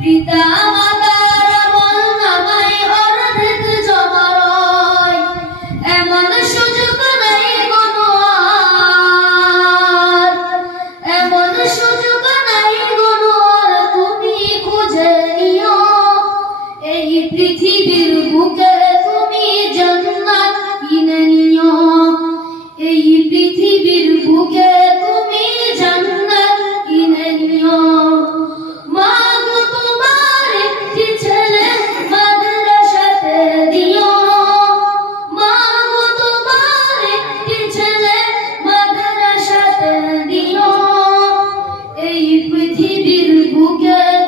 పితా şehrin bu göz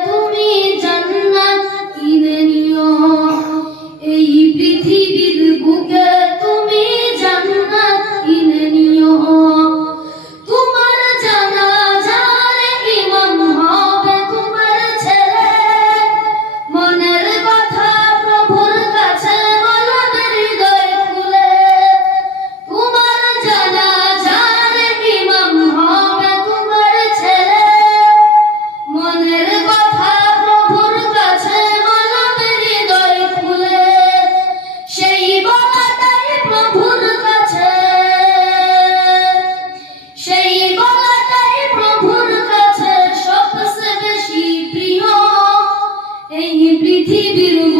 Bíblia